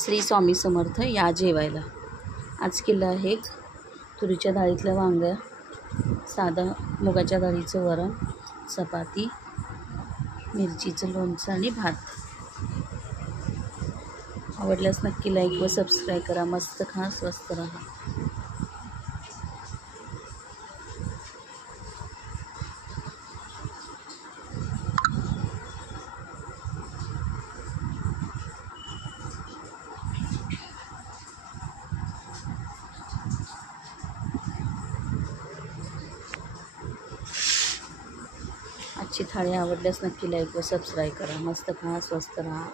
श्री स्वामी समर्थ या जेवायला. आज केलं आहे तुरीच्या डाळीतल्या वांग्या, साधं मुगाच्या डाळीचं वरण, चपाती, मिरचीचं लोणचं आणि भात. आवडल्यास नक्की लाईक व सबस्क्राईब करा. मस्त खा, स्वस्त राहा. आजची थाळी आवडल्यास नक्की लाईक व सबस्क्राईब करा. मस्त खा, स्वस्त राहा.